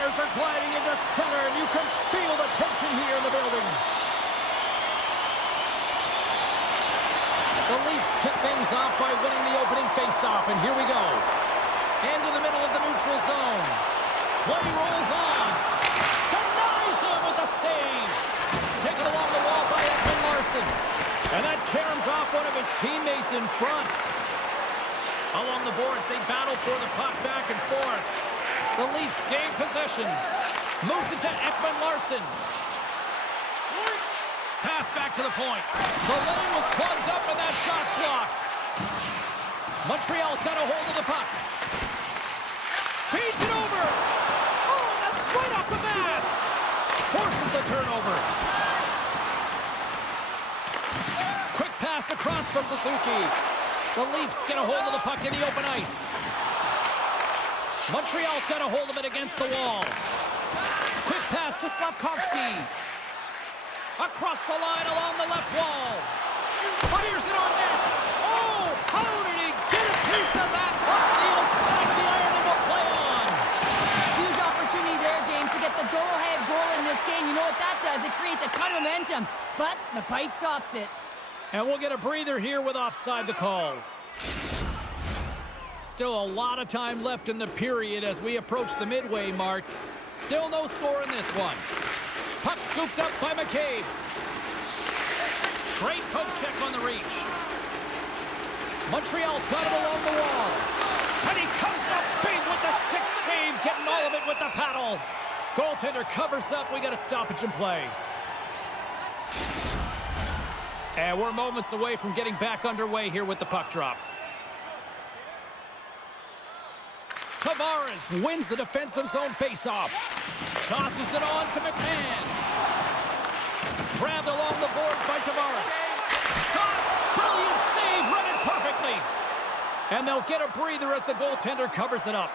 runners are gliding into center, and you can feel the tension here in the building. The Leafs kick things off by winning the opening faceoff, and here we go. Into the middle of the neutral zone. Play rolls on. Denies him with the save. Taken along the wall by Ekman Larsson. And that caroms off one of his teammates in front. Along the boards, they battle for the puck back and forth. The Leafs gain possession. Moves it to Ekman Larsson. Pass back to the point. The lane was plugged up and that shot's blocked. Montreal's got a hold of the puck. Feeds it over. Oh, that's right off the mask. Forces the turnover. Quick pass across to Suzuki. The Leafs get a hold of the puck in the open ice. Montreal's got a hold of it against the wall. Quick pass to Slavkovsky. Across the line along the left wall. Fires it on net. Oh, how did he get a piece of that? Off the outside of the iron and will play on. Huge opportunity there, James, to get the go-ahead goal in this game. You know what that does? It creates a ton of momentum, but the pipe stops it. And we'll get a breather here with offside the call. Still a lot of time left in the period as we approach the midway mark. Still no score in this one. Puck scooped up by McCabe. Great poke check on the reach. Montreal's got it along the wall. And he comes up big with the stick save, getting all of it with the paddle. Goaltender covers up. We got a stoppage in play. And we're moments away from getting back underway here with the puck drop. Tavares wins the defensive zone faceoff. Tosses it on to McMahon. Grabbed along the board by Tavares. Shot! Brilliant save! Read it perfectly. And they'll get a breather as the goaltender covers it up.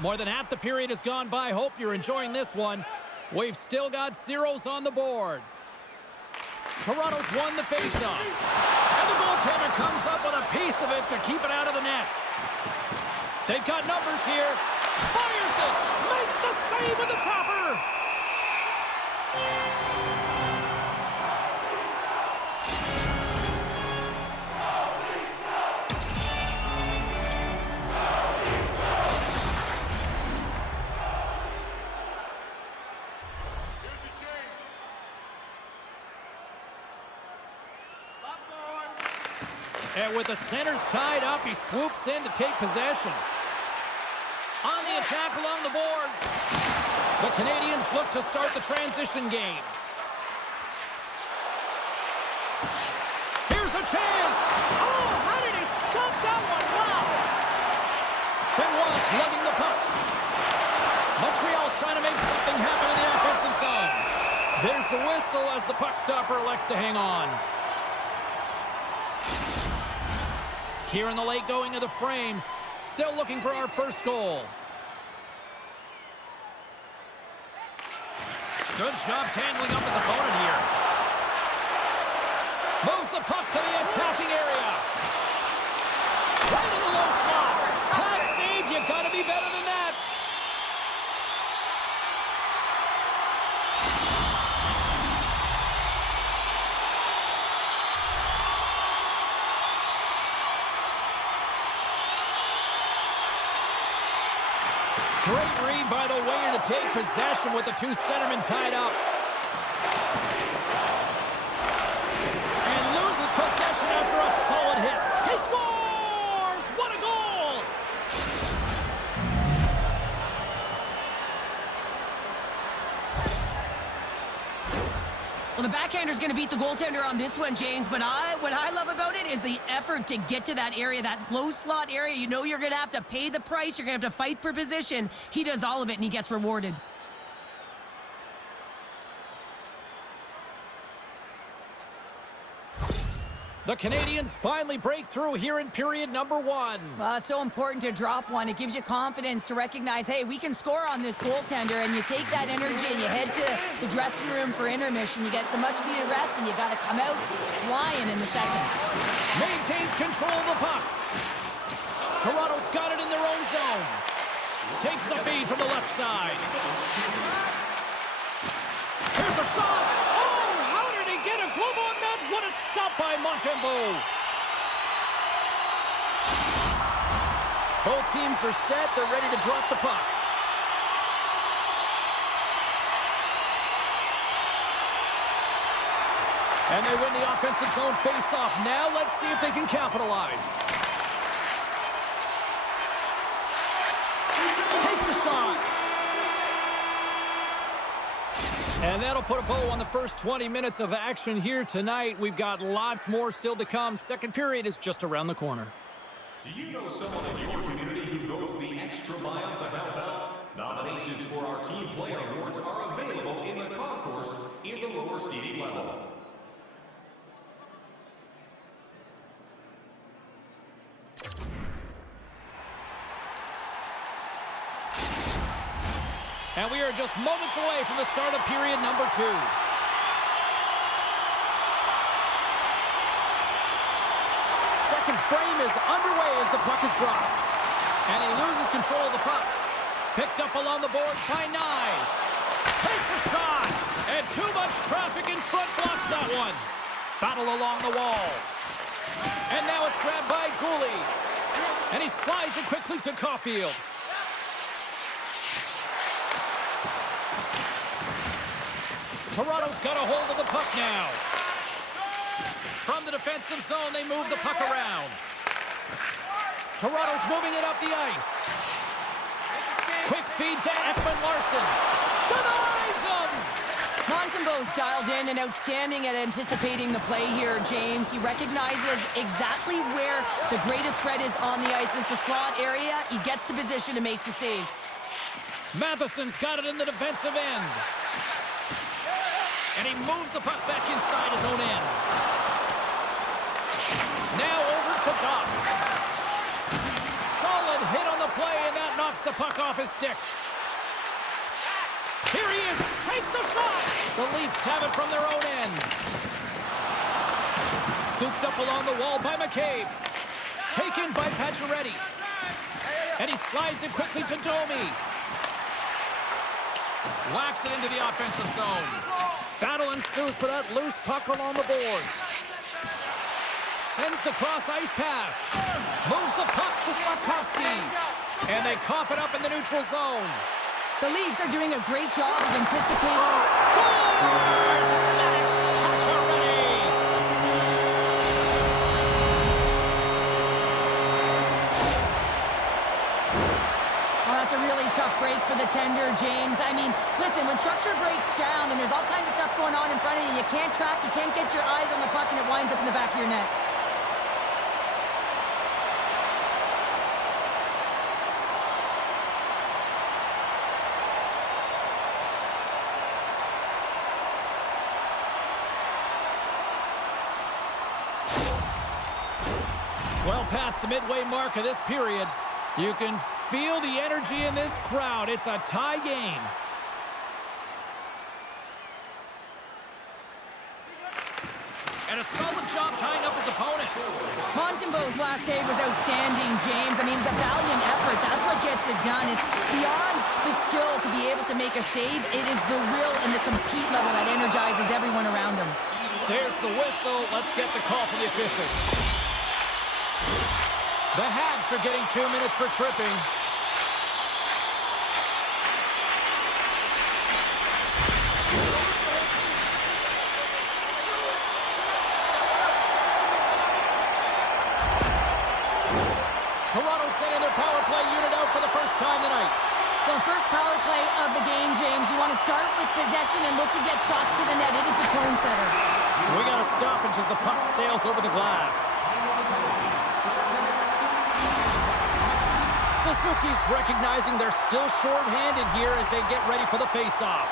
More than half the period has gone by. Hope you're enjoying this one. We've still got zeros on the board. Toronto's won the faceoff. And the goaltender comes up with a piece of it to keep it out of the net. They've got numbers here. Fires it. Makes the save with the chopper. And with the centers tied up, he swoops in to take possession. On the attack along the boards. The Canadiens look to start the transition game. Here's a chance. Oh, how did he stop that one? Wow. Benoit's lugging the puck. Montreal's trying to make something happen in the offensive zone. There's the whistle as the puck stopper elects to hang on. Here in the late going of the frame, still looking for our first goal. Good job tangling up his opponent here. Moves the puck to the attacking area. Right in the low slot. Hot save, you gotta be better than that. Great read by the winger to take possession with the two centermen tied up. And loses possession after a solid hit. He scores! What a goal! Well, the backhander's going to beat the goaltender on this one, James, but what I love about it is the effort to get to that area, that low slot area. You know you're going to have to pay the price. You're going to have to fight for position. He does all of it, and he gets rewarded. The Canadiens finally break through here in period number one. Well, it's so important to drop one. It gives you confidence to recognize, hey, we can score on this goaltender, and you take that energy and you head to the dressing room for intermission. You get some much-needed rest, and you got to come out flying in the second. Maintains control of the puck. Toronto's got it in their own zone. Takes the feed from the left side. Here's a shot. Oh, how did he get a glove on that? What a stop by Montembeault. Both teams are set. They're ready to drop the puck. And they win the offensive zone face-off. Now let's see if they can capitalize. Takes a shot. And that'll put a bow on the first 20 minutes of action here tonight. We've got lots more still to come. Second period is just around the corner. Do you know someone in your community who goes the extra mile to help out? Nominations for our Team Player Awards are available in the concourse in the lower seating level. And we are just moments away from the start of period number 2. Second frame is underway as the puck is dropped. And he loses control of the puck. Picked up along the boards by Nyes. Takes a shot. And too much traffic in front blocks that one. Battle along the wall. And now it's grabbed by Gooley. And he slides it quickly to Caulfield. Toronto's got a hold of the puck now. From the defensive zone, they move the puck around. Toronto's moving it up the ice. Quick feed to Ekman-Larsson. Denies him! Montembeault's dialed in and outstanding at anticipating the play here, James. He recognizes exactly where the greatest threat is on the ice. It's a slot area. He gets to position and makes the save. Matheson's got it in the defensive end. And he moves the puck back inside his own end. Now over to Doc. Solid hit on the play, and that knocks the puck off his stick. Here he is. Takes the shot. The Leafs have it from their own end. Scooped up along the wall by McCabe. Taken by Pacioretty. And he slides it quickly to Domi. Whacks it into the offensive zone. Battle ensues for that loose puck along the boards. Sends the cross-ice pass. Moves the puck to Slavkovsky. And they cough it up in the neutral zone. The Leafs are doing a great job of anticipating. Scores! Max Pacioretty! Oh, that's a really tough break for the tender, James. I mean, listen, when structure breaks down and there's all kinds of stuff going on in front of you, you can't track, you can't get your eyes on the puck, and it winds up in the back of your net. Well past the midway mark of this period, you can feel the energy in this crowd. It's a tie game. And a solid job tying up his opponent. Montembeault's last save was outstanding, James. I mean, it's a valiant effort. That's what gets it done. It's beyond the skill to be able to make a save. It is the will and the compete level that energizes everyone around him. There's the whistle. Let's get the call from the officials. The Habs are getting 2 minutes for tripping. Toronto sending their power play unit out for the first time tonight. Well, first power play of the game, James. You want to start with possession and look to get shots to the net. It is the tone setter. We got to stop it as the puck sails over the glass. Suzuki's recognizing they're still short-handed here as they get ready for the face-off.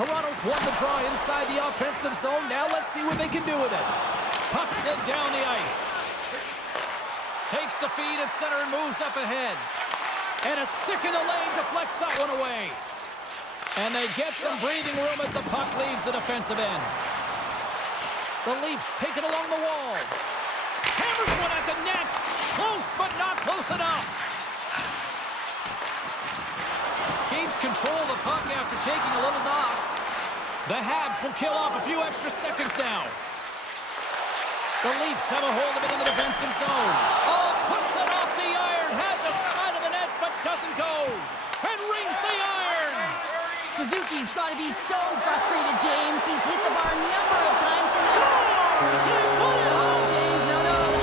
Toronto's won the draw inside the offensive zone. Now let's see what they can do with it. Puck sent down the ice. Takes the feed at center and moves up ahead. And a stick in the lane deflects that one away. And they get some breathing room as the puck leaves the defensive end. The Leafs take it along the wall. Hammers one at the net. Close, but not close enough. Keeps control of the puck after taking a little knock. The Habs will kill off a few extra seconds now. The Leafs have a hold of it in the defensive zone. Oh, puts it off the iron. Had the side of the net, but doesn't go. And rings the iron. Suzuki's got to be so frustrated, James. He's hit the bar a number of times. And oh, James, no,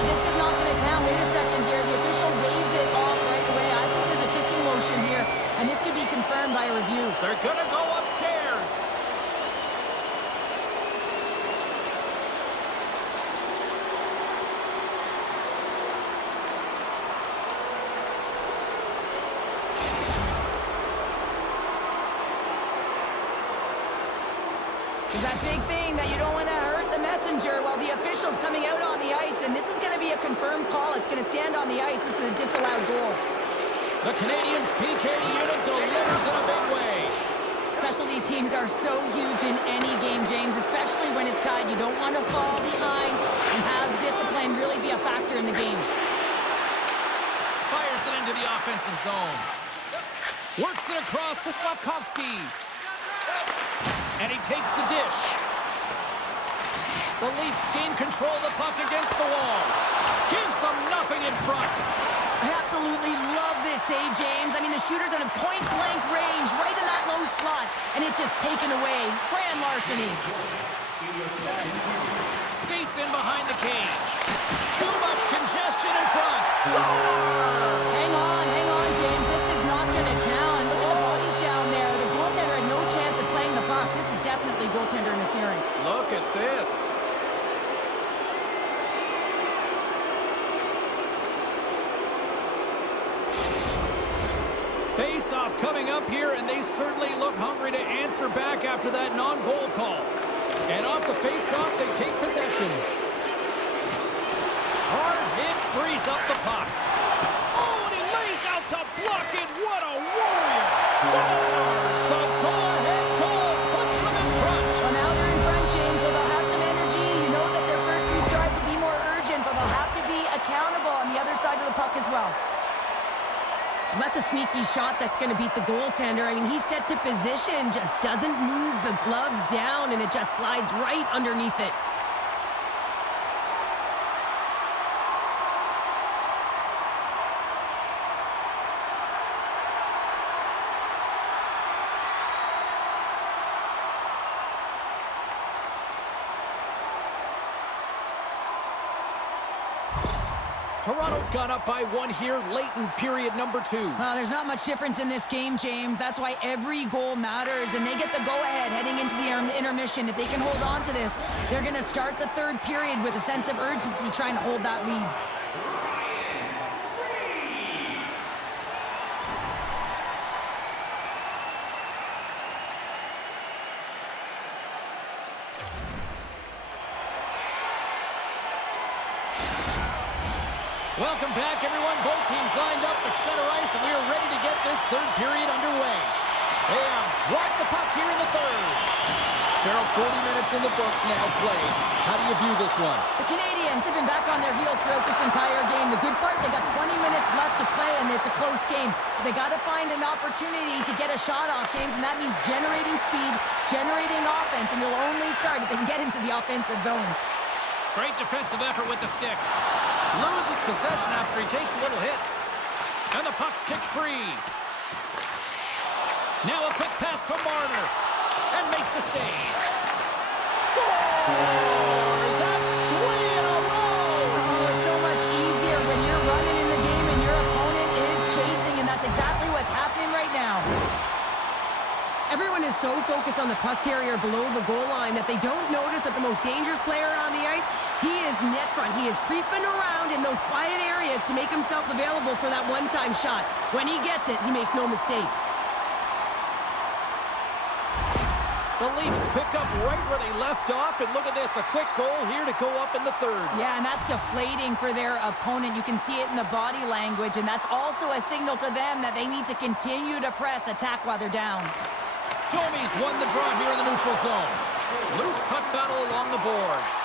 this is not going to count. Wait a second here. The official waves it off right away. I think there's a kicking motion here, and this could be confirmed by a review. They're going to go upstairs. There's that big thing that you don't want to hurt the messenger while the official's coming out on the ice, and this is going to be a confirmed call. It's going to stand on the ice. This is a disallowed goal. The Canadiens' PK unit delivers in a big way. Specialty teams are so huge in any game, James, especially when it's tied. You don't want to fall behind and have discipline really be a factor in the game. Fires it into the offensive zone. Works it across to Slavkovsky. And he takes the dish. The Leafs gain control of the puck against the wall. Gives them nothing in front. I absolutely love this save, James. I mean, the shooter's in a point-blank range, right in that low slot, and it's just taken away. Grand larceny. Skates in behind the cage. Too much congestion in front. Hang on, James. This is not going to count. Look at the bodies down there. The goaltender had no chance of playing the puck. This is definitely goaltender interference. Look at this. Face-off coming up here, and they certainly look hungry to answer back after that non-goal call. And off the face-off, they take possession. Hard hit frees up the puck. Oh, and he lays out to block it. What a warrior. Scores the go-ahead goal. Puts them in front. Well, now they're in front, James, so they'll have some energy. You know that their first few strides will be more urgent, but they'll have to be accountable on the other side of the puck as well. That's a sneaky shot that's going to beat the goaltender. I mean, he's set to position, just doesn't move the glove down, and it just slides right underneath it. Toronto's gone up by one here late in period number 2. There's not much difference in this game, James. That's why every goal matters, and they get the go-ahead heading into the intermission. If they can hold on to this, they're going to start the third period with a sense of urgency trying to hold that lead. Welcome back, everyone. Both teams lined up at center ice, and we are ready to get this third period underway. They have dropped the puck here in the third. Cheryl, 40 minutes in the books now played. How do you view this one? The Canadiens have been back on their heels throughout this entire game. The good part, they got 20 minutes left to play, and it's a close game. But they got to find an opportunity to get a shot off, James, and that means generating speed, generating offense, and they'll only start if they can get into the offensive zone. Great defensive effort with the stick. Loses possession after he takes a little hit. And the puck's kicked free. Now a quick pass to Marner. And makes the save. Scores! That's 3 in a row! Oh, it's so much easier when you're running in the game and your opponent is chasing, and that's exactly what's happening right now. Everyone is so focused on the puck carrier below the goal line that they don't notice that the most dangerous player on the ice, he is net front. He is creeping around in those quiet areas to make himself available for that one-time shot. When he gets it, he makes no mistake. The Leafs picked up right where they left off, and look at this, a quick goal here to go up in the third. Yeah, and that's deflating for their opponent. You can see it in the body language, and that's also a signal to them that they need to continue to press attack while they're down. Domi's won the draw here in the neutral zone. Loose puck battle along the boards.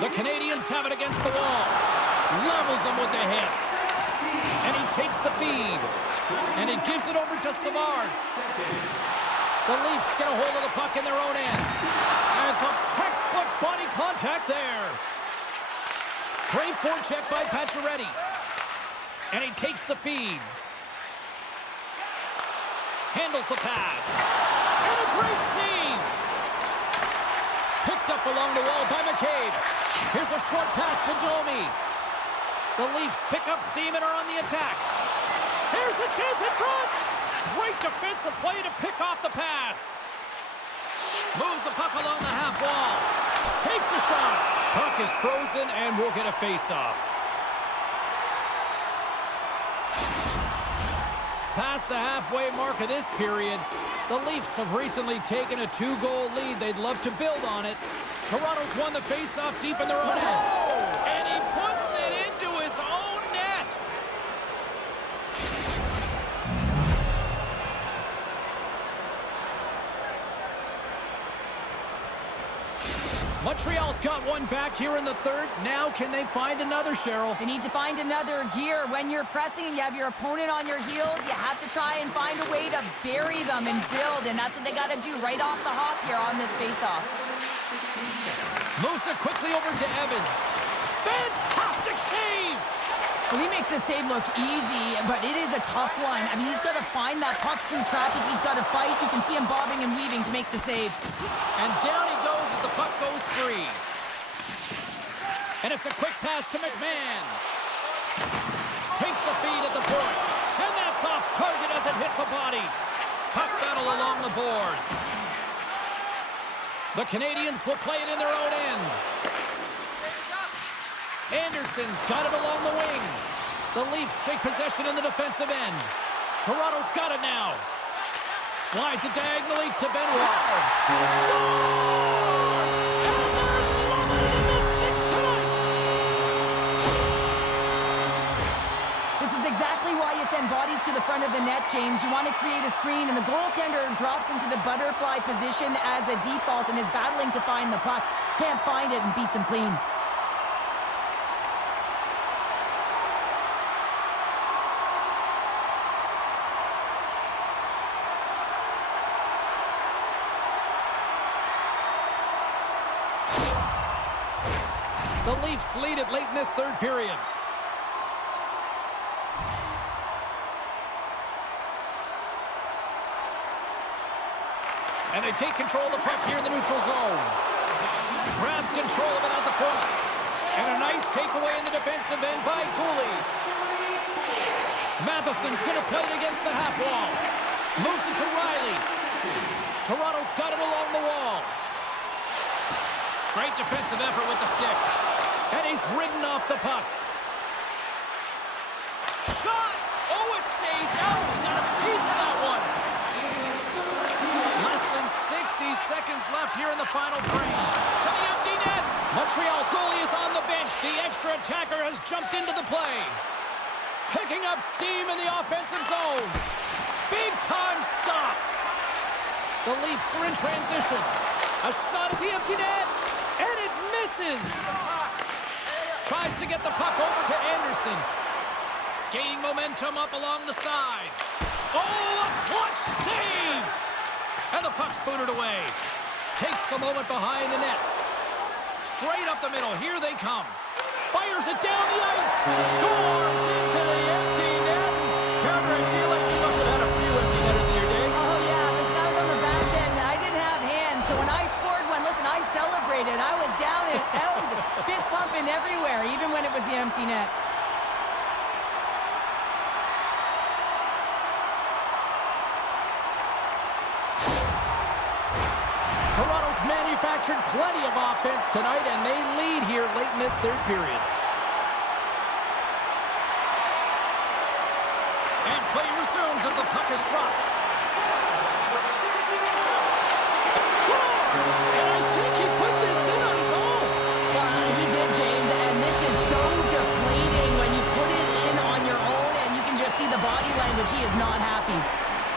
The Canadiens have it against the wall. Levels them with the hit. And he takes the feed. And he gives it over to Savard. The Leafs get a hold of the puck in their own end. And some textbook body contact there. Great forecheck by Pacioretty. And he takes the feed. Handles the pass. And a great save. Picked up along the wall by McCabe. Here's a short pass to Domi. The Leafs pick up steam and are on the attack. Here's the chance in front. Great defensive play to pick off the pass. Moves the puck along the half wall. Takes a shot. Puck is frozen and we'll get a face-off. Past the halfway mark of this period, the Leafs have recently taken a 2-goal lead. They'd love to build on it. Toronto's won the face-off deep in their own end. And he puts it into his own net. Montreal's got one back here in the third. Now can they find another, Cheryl? They need to find another gear. When you're pressing and you have your opponent on your heels, you have to try and find a way to bury them and build, and that's what they got to do right off the hop here on this faceoff. Moves it quickly over to Evans. Fantastic save! Well, he makes the save look easy, but it is a tough one. I mean, he's got to find that puck through traffic. He's got to fight. You can see him bobbing and weaving to make the save. And down he goes as the puck goes free. And it's a quick pass to McMahon. Takes the feed at the point. And that's off target as it hits a body. Puck battle along the boards. The Canadiens will play it in their own end. Anderson's got it along the wing. The Leafs take possession in the defensive end. Toronto's got it now. Slides it diagonally to Benoit. Scores! And they're loving it in the sixth tonight. This is exactly why you send bodies to the front of the net, James. You want to create a screen, and the goaltender drops into the butterfly position as a default and is battling to find the puck. Can't find it and beats him clean. The Leafs lead it late in this third period. And they take control of the puck here in the neutral zone. Grabs control of it at the point. And a nice takeaway in the defensive end by Cooley. Matheson's going to play it against the half wall. Moves it to Riley. Toronto's got it along the wall. Great defensive effort with the stick. And he's ridden off the puck. Shot! Oh, it stays out. He got a piece of that one. Less than 60 seconds left here in the final frame. To the empty net. Montreal's goalie is on the bench. The extra attacker has jumped into the play. Picking up steam in the offensive zone. Big time stop. The Leafs are in transition. A shot at the empty net. And it misses. Tries to get the puck over to Anderson. Gaining momentum up along the side. Oh, a clutch save! And the puck's booted away. Takes a moment behind the net. Straight up the middle. Here they come. Fires it down the ice. Scores into the empty net. Carter, I feel like you must have had a few empty netters in your day. Oh, yeah, this guy was on the back end. I didn't have hands, so when I scored one, listen, I celebrated. I was down and out, fist pumping everywhere, even when it was the empty net. Toronto's manufactured plenty of offense tonight, and they lead here late in this third period. And play resumes as the puck is dropped. Scores! And I think he put this in on his own. He did, James, and this is so deflating when you put it in on your own, and you can just see the body language. He is not happy.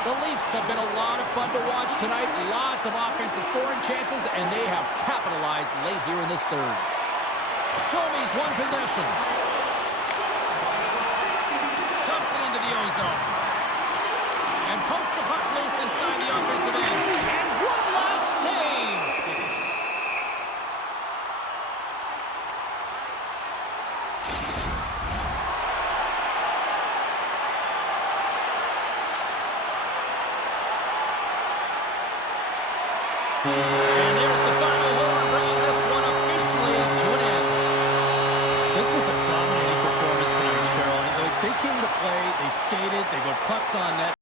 The Leafs have been a lot of fun to watch tonight. Lots of offensive scoring chances, and they have capitalized late here in this third. Jomi's one possession. Dumps it into the ozone. And pumps the puck loose inside the offensive end. And one last save. And there's the final horn, bringing this one officially to an end. This was a dominating performance tonight, Cheryl. They came to play, they skated, they put pucks on net.